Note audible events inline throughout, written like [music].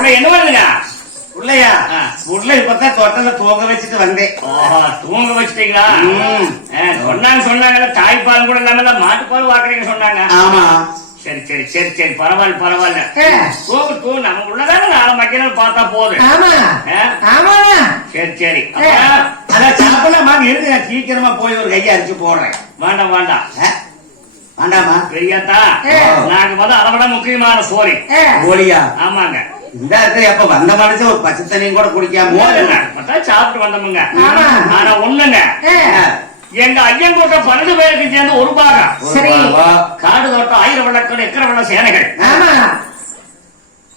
உள்ள என்ன பண்ணுங்க உள்ளையா. உள்ள இப்பதான் தொட்டல தூங்க வச்சுட்டு வந்தேன். தூங்க வச்சிட்டீங்களா? சொன்னாங்க சொன்னாங்க தாய்ப்பால் கூட இல்லாம மாட்டுப்பால் வாக்குறீங்க சொன்னாங்க. ஆமா. சரி சரி சரி சரி பரவாயில்ல பரவாயில்ல. தூங்கு தூங்கு நமக்கு உள்ளதானே நாலு மக்கள் பார்த்தா போதும். சரி சரி. அதான் சாப்பிடலாமா இருக்கு நான் சீக்கிரமா போய் ஒரு கையை அடிச்சு போடுறேன். வேண்டாம் வேண்டாம்? வேண்டாமா பெரியாத்தா. நாங்க வந்து அதை விட முக்கியமான சோரி கோழியா ஆமாங்க. இந்த இடத்துல எப்ப வந்த மனுஷன் ஒரு பச்சை தண்ணியும் கூட குடிக்காம சாப்பிட்டு வந்தோமுங்க. ஆனா ஒண்ணுங்க. எங்க ஐயங்கோட்டை பன்னெண்டு பேருக்கு சேர்ந்து ஒரு பாகம். காடு தோட்டம் ஆயிரம் விளக்கணு எக்கர விள சேனைகள். ஆமா.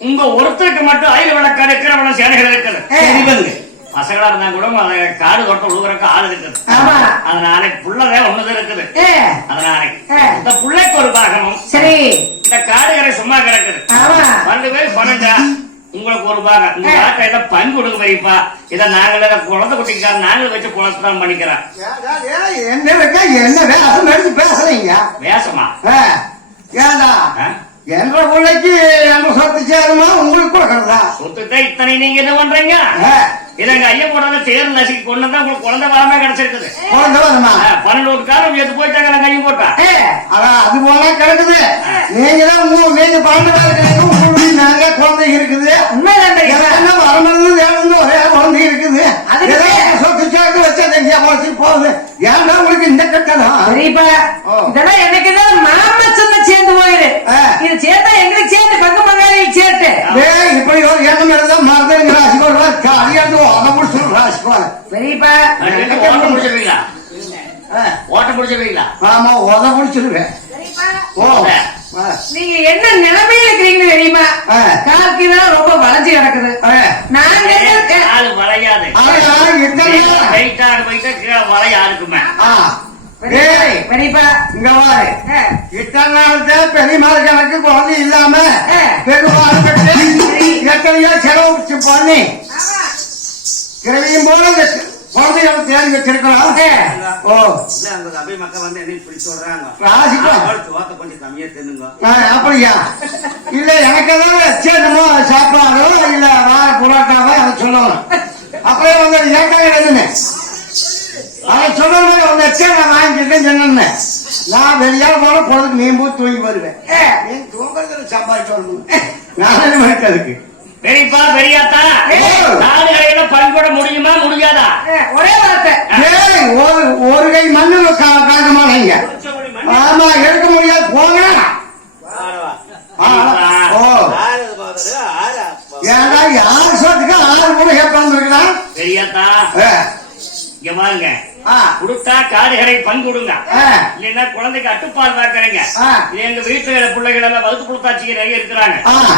உங்க ஒருத்தருக்கு மட்டும் ஆயிரம் விளக்காடு எக்கர விள சேனைகள் இருக்குது. பசங்களா இருந்தா கூட காடு தோட்டம் உழுவுறக்கு ஆள் இருக்குது. ஆமா. அதனால புள்ளதே ஒண்ணுதான் இருக்குது. அதனால. இந்த புள்ளைக்கு ஒரு பாகமும். சரி. இந்த காடுகரை சும்மா கிடக்குது ஆமா பன்னெண்டு பேர் பன்னெண்டா பாகம் இந்த. நாட்டை எல்லாம் பங்கு கொடுக்க வைப்பா இதை நாங்களே குழந்தை குட்டிக்கார நாங்களும் வச்சு குளத்தை தான் பண்ணிக்கிறோம் என்ன வைக்க என்ன வேஷம் எடுத்து பேசுறீங்க? வேஷமா? ஏண்டா? என்ற பிள்ளைக்கு என்ற சொத்து சேருமா? உங்களுக்கு கொடுக்கறதா? சொத்துத்தை இத்தனை நீங்க என்ன பண்றீங்க? ஆ, இதை எங்க ஐயா போடாத தேர் நசுக்கி கொண்டு தான் உங்களுக்கு குழந்தை வரமே கிடைச்சிருக்குது. குழந்தை வருமா பன்னெண்டு காலம் எடுத்து போயிட்டாங்க கையும் போட்டா. அதான் அது போல கிடக்குது. நீங்க தான் நீங்க பன்னெண்டு போகுது. ஏன்டா உங்களுக்கு இந்த கட்டணம்? பெரியப்பா ஓ. இதெல்லாம் எனக்கு தான் மாமா சொன்ன சேர்ந்து போயிரு. இது சேர்த்தா எங்களுக்கு சேர்த்து பங்கு பங்காளிக்கு சேர்த்து. டேய், இப்படி ஒரு எண்ணம் இருந்தா மறந்துங்க ராசிக்கோள் அறியாது அதை முடிச்சு ராசிக்கோள் பெரியப்பா ஓட்ட முடிச்சிருவீங்களா? ஓட்ட முடிச்சிருவீங்களா? ஆமா உத முடிச்சிருவேன். ஓ. நீங்க என்ன காக்கிதான் ரொம்ப வளைஞ்சு கிடக்குது. நாங்க ஆளு வளையாது. வெயிட்டாக வெயிட்டா கீழே வளைய குழந்தை இல்லாம எத்தனையோ செலவு பண்ணி. கிரவியும் போல குழந்தைகளை தேடி வச்சிருக்கிறோம் ஆ. ஓ. இல்ல அந்த அபி மக்கள் வந்து என்ன இப்படி சொல்றாங்க. ராசிக்கோ தோத்த கொஞ்சம் கம்மியா தின்னுங்க. ஆ, அப்படியா? இல்ல எனக்கு ஏதாவது வச்சேனுமோ சாப்பாடோ இல்ல வார புரோட்டாவோ அதை சொல்லணும். அப்படியே வந்து ஏற்காக எழுதுனேன் அதை சொல்லணும் அவங்க வச்சே நான் வாங்கிக்கிட்டேன் சொன்னேன் நான் வெளியால போன பொழுதுக்கு நீ போய் தூங்கி வருவேன். ஆ. நீ தூங்குறது சம்பாதிச்சு வரணும் நான் என்ன அதுக்கு. பெரியப்பா பெரியாத்தா ஏய். நாலு கடையில பண்பட முடியுமா முடியாதா? ஒரே வார்த்தை. ஒரு ஒரு கை மண்ணு காக்க மாட்டீங்க ஆமா எடுக்க முடியாது போங்க ஆ, ஓ ஏடா யார் சொல்றதுக்கு ஆறு கூட ஏற்பாடு இருக்கலாம் பெரியாத்தா இங்க பாருங்க கொடுத்தா காடுகளை பங்கு கொடுங்க ஆ. இல்லைன்னா குழந்தைக்கு அட்டுப்பால் வாக்குறீங்க ஆ. எங்க வீட்டுல பிள்ளைகள் எல்லாம் வகுத்து கொடுத்தாச்சிங்க நிறைய இருக்கிறாங்க.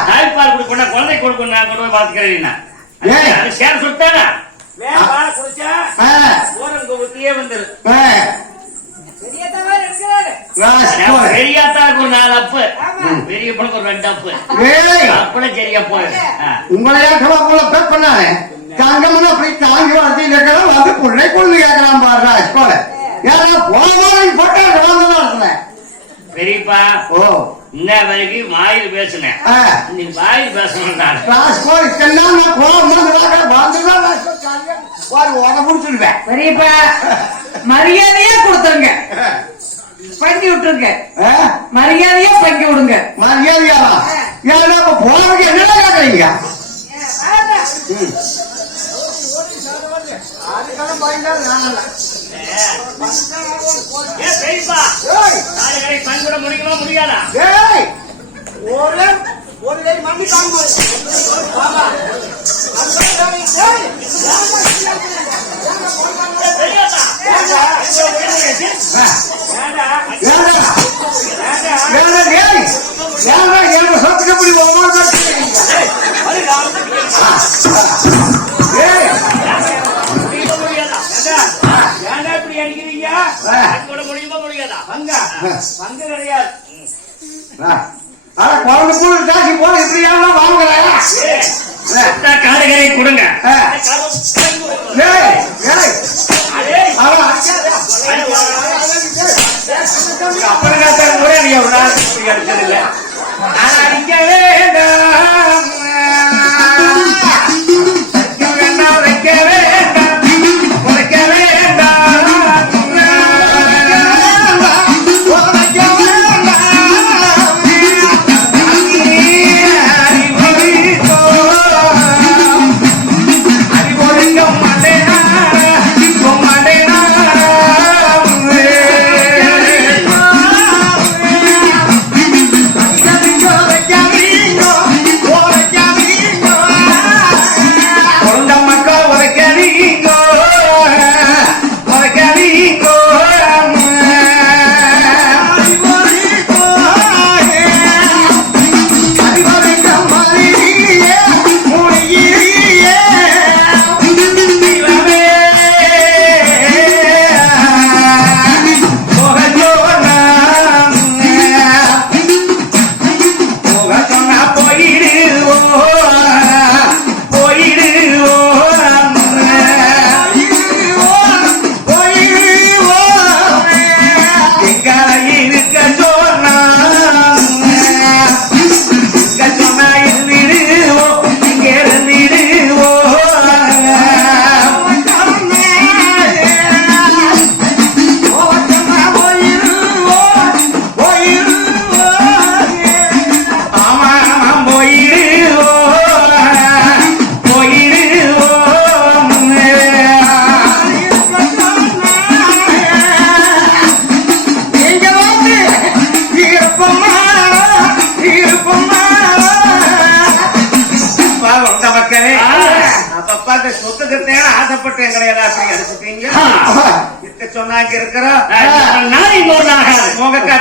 தாய்ப்பால் கொடுக்கணும் குழந்தை கொடுக்கணும் நான் கொண்டு போய் பாத்துக்கிறேன். அது சேர சொல்லிட்டானா? வேலை குடிச்சா ஆ, ஊரங்க ஊத்தியே வந்துரு. பெரியாத்தாக்கு ஒரு நாலு அப்பு. பெரிய பொண்ணுக்கு ஒரு ரெண்டு அப்பு. ஏய், அப்படி சரியா போயிடும். ஆ. உங்களை ஏற்றவா போல பேக் பண்ணானே தங்கம்னு அப்படி தாங்கி வந்து பிள்ளை கொண்டு கேட்கலாம் பாரு ராஸ்கோல ஏன்னா போன போட்டா பெரியப்பா ஓ. இன்ன வரைக்கும் வாயில் பேசுனேன். நீ வாயில் பேசணும் நான். ராஸ்கோல் இதெல்லாம் நான் போகும்போது வந்துதான் உத முடிச்சிருவேன். பெரியப்பா மரியாதையா கொடுத்துருங்க. [laughs] பண்ணி விட்டுருங்க? மரியாதையா பண்ணி விடுங்க. மரியாதையாவா? ஏன்னா இப்ப போனதுக்கு என்னடா கேட்கறீங்க ம். ஏ பெரியப்பா ஏய், காடுகளை பண்பட முடியுமா முடியாதா ஏய், ஒரே ஒரு கை மண்ணு காணும் பெரியாத்தா முடியுமா முடியாதா ஏன்டா இப்படி அடிக்கிறீங்க பண்பட முடியுமா முடியாதா பங்க பங்கு கிடையாது கொடுத்தா காடுகளை கொடுங்க அதே அடிக்க வேண்டாம்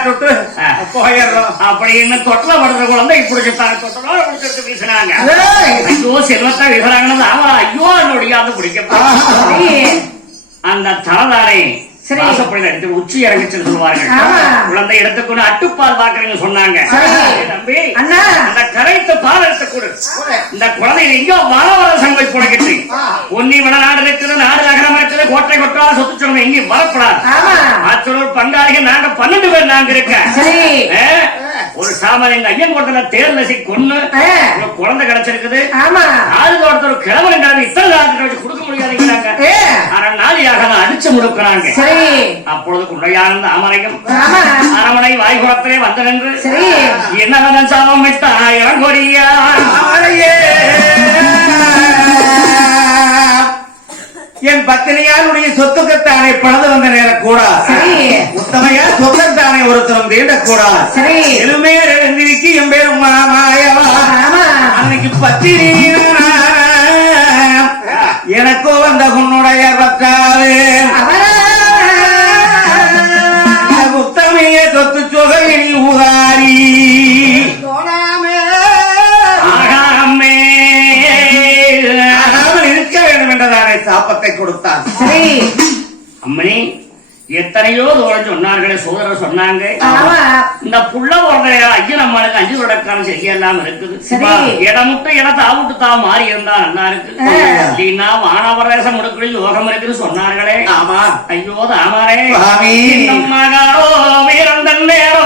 தொட்டு போயிடுறோம். அப்படின்னு தொட்டில படுற குழந்தை இப்படி தொட்டலோட குடிச்சிட்டு வீசினாங்க. ஏய்! ஐயோ செல்வத்தா விவராங்கன்னு அவ ஐயோ முடியாது பிடிக்கப்பா. அந்த தலதாரை வாசப்படியில் எடுத்து உச்சி இறங்கிச்சுன்னு சொல்லுவார்கள். குழந்தை எடுத்துக்கொண்டு அட்டுப்பால் பாக்குறீங்க சொன்னாங்க. தம்பி. அந்த கரைத்த பால் எடுத்து கொடு இந்த குழந்தை எங்கேயோ வளவர சங்கை புடக்கிட்டு பொன்னி வட நாடு இருக்குது நாடு நகரம் இருக்குது கோட்டை கொட்டா சொத்து சொல்லுங்க எங்கேயும் வரப்படாது ஆமா. ஆச்சலூர் பங்காளிகள் நாங்க பன்னெண்டு பேர் நாங்க இருக்க சரி. ஏ, ஒரு சாமான் எங்க ஐயன் கொடுத்தன கொன்னு ஆ. உங்க குழந்தை கிடைச்சிருக்குது. ஆமா. ஆறு ஒருத்தர் கிழவன் கிழமை இத்தனை காலத்துக்கு வச்சு கொடுக்க முடியாதுங்கிறாங்க. அரை நாளியாக தான் அடிச்சு முடுக்கிறாங்க. சரி. அப்பொழுது குண்டையானந்த அமரையும் அரமனை வாய்குளத்திலே வந்து நின்று சரி. என்னவன சாபம் விட்டா இளங்கொடியா அவரையே என் பத்தினியாருடைய சொத்துக்குத்தானே பணது வந்த நேரம் கூட. உத்தமையா? சொத்தத்தானே ஒருத்தரும் தீண்டக்கூடா சரி. எலுமே எழுந்திருக்கி என் பேரும் மாமாயவா ஆமா அன்னைக்கு பத்தினி எனக்கோ வந்த உன்னுடைய பக்காவே. சொகையில் ஊதாரி ஆகாமே. ஆகாமல் இருக்க வேண்டும் என்றதானே சாப்பத்தை கொடுத்தான். சரி. அம்மணி எத்தனையோ தூரம் சொன்னார்களே சோதரர் சொன்னாங்க இந்த புள்ள உடனே ஐயன் அம்மாளுக்கு அஞ்சு வருடக்கான செய்யலாம் இருக்குது. இடமுட்டு இடத்த ஆவுட்டு தான் மாறி இருந்தா நல்லா இருக்கு. அப்படின்னா வானவரேசம் முடுக்கடி யோகம் இருக்குன்னு சொன்னார்களே. ஆமா. ஐயோ தாமாரே. மகாரோ வீரம் தன்னேரோ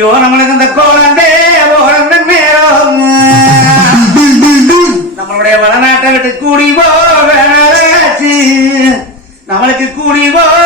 ஐயோ நம்மளுக்கு இந்த கோலந்தே பிறந்த நேரம் நம்மளுடைய வளநாட்டை விட்டு கூடி போகச்சு நம்மளுக்கு கூடி போகச்சு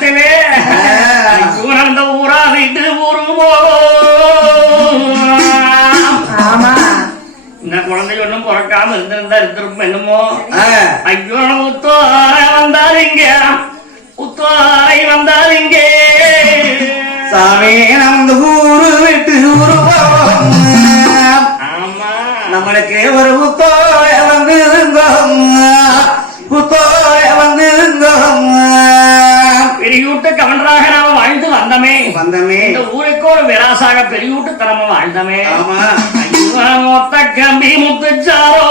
காத்தலே உணர்ந்த ஊராக இது ஊருமோ இந்த குழந்தை ஒண்ணும் பிறக்காம இருந்திருந்தா இருந்திருப்போம் என்னமோ? ஐயோ உத்தாரை வந்தாருங்க உத்தாரை வந்தாருங்க சாமி ஒரு உத்தோ வந்தமே இந்த ஊருக்கு ஒரு விராசாக பெரியூட்டு தரம வாழ்ந்தமே. ஆமா. மொத்த கம்பி முத்துச்சாரோ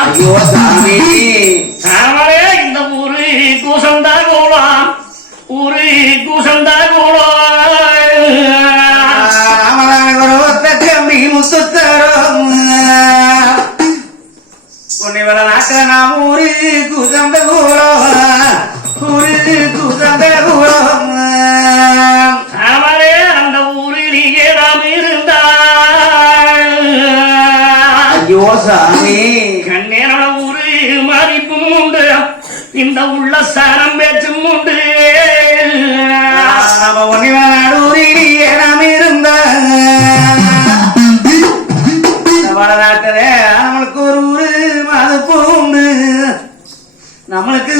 ஐயோ சாமி. தாமரே இந்த ஊரு கூசந்தா கோலாம் ஊரு கூசந்தா பொன்னிவள நாட்டுல நாம் ஊரு குசந்த சாமி. கண்ணேரோட ஊரு மதிப்பும் உண்டு. இந்த உள்ள சாரம் பேச்சும் உண்டு. நம்மளுக்கு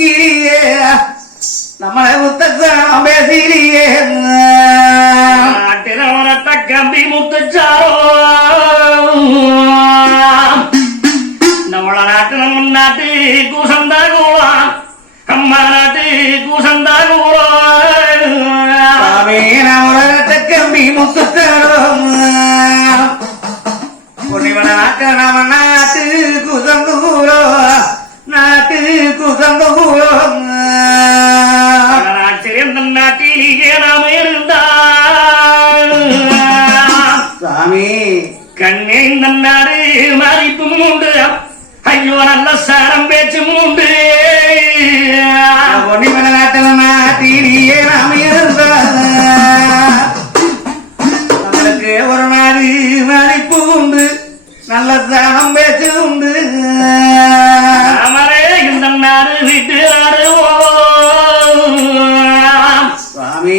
மதிக்கிறியே நம்மளை உத்தசானம் பேசுகிறியே நாட்டில் வரட்ட கம்பி முத்துச்சாரோ. நம்மள நாட்டு நம்ம நாட்டு கூசந்தா கூலாம் அம்மா நாட்டு கூசந்தா நம்மள கம்பி முத்துத்தரும் பொன்னிவன நாட்டு நம்ம நாட்டு குசந்தூரோ. நாடு மதிப்பும் உண்டு ஐயோ நல்ல சாரம் பேச்சும் உண்டு பொன்னிவன நாட்டில் நாட்டிலேயே நாம் நம்மளுக்கு ஒரு நாடு மதிப்பு உண்டு நல்ல சாணம் பேச்சு உண்டு. அமரே இந்த நாடு விட்டு ஆடுவோம். சுவாமி.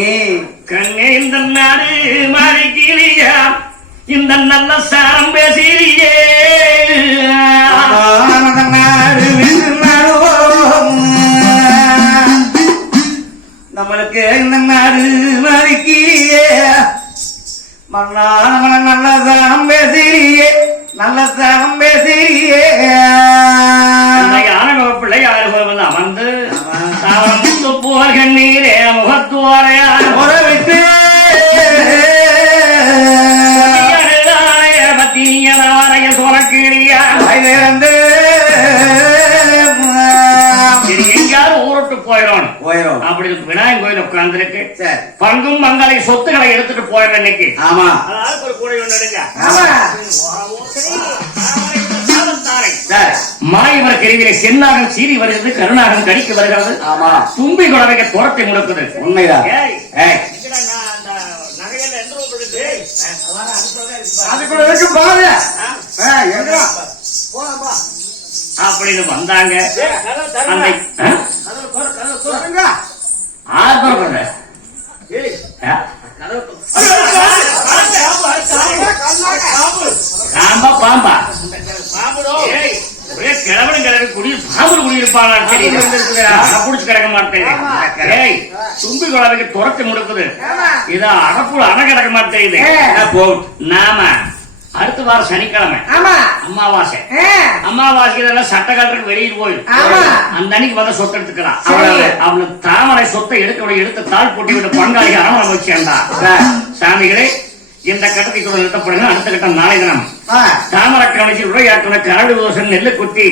கண்ணே இந்த நாடு மதிக்கிறியா இந்த நல்ல சாரம் முகத்துவாரையா முறை விட்டு பத்தினியதாரைய சொலக்கிறியா வயதிலிருந்து சரி எங்கேயாவது ஊருட்டு போயிடும் அப்படி விநாயகர் கோயில் உட்கார்ந்துருக்கு. பங்கும் மங்களை சொத்துக்களை எடுத்துட்டு போயிடுறேன் இன்னைக்கு. ஆமா. அதாவது ஒரு கூடை ஒண்ணு எடுங்க. மாயவர் கருவிலை சென்னாகம் சீறி வருகிறது கருணாகம் கடிக்க வருகிறது ஆமா தும்பி குழவைக்க துரத்தை முடக்குது உண்மைதான் அப்படின்னு வந்தாங்க. பாம்பு, பாம்பு. ஒரே கிழவனும் கிழவி குடி பாம்பு குடியிருப்பானா சரி புடிச்சு கிடக்க மாட்டேன். தும்பி குழவைக்கு துரத்தி முடுக்குது. இத அடப்புல அணை கிடக்க மாட்டேங்குது. போகும் நாம அடுத்த வாரம் சனிக்கிழமை. அமாவாசை ஆ, அமாவாசைக்கு இதெல்லாம் சட்ட காட்டுறதுக்கு வெளியே போய் ஆமா. அந்த அன்னைக்கு வந்து சொத்து எடுத்துக்கலாம். அவனுக்கு தாமரை சொத்தை எடுக்க எடுத்து தாள் போட்டி விட்டு பங்காளி அரவணை வச்சேன்டா சரி. சாமிகளே இந்த கட்டத்தை கூட நிறுத்தப்படுங்க. அடுத்த கட்டம் நாளை தினம். தாமரை கவனிச்சு உரையாற்றுன கரடு தோசை நெல்லு குத்தி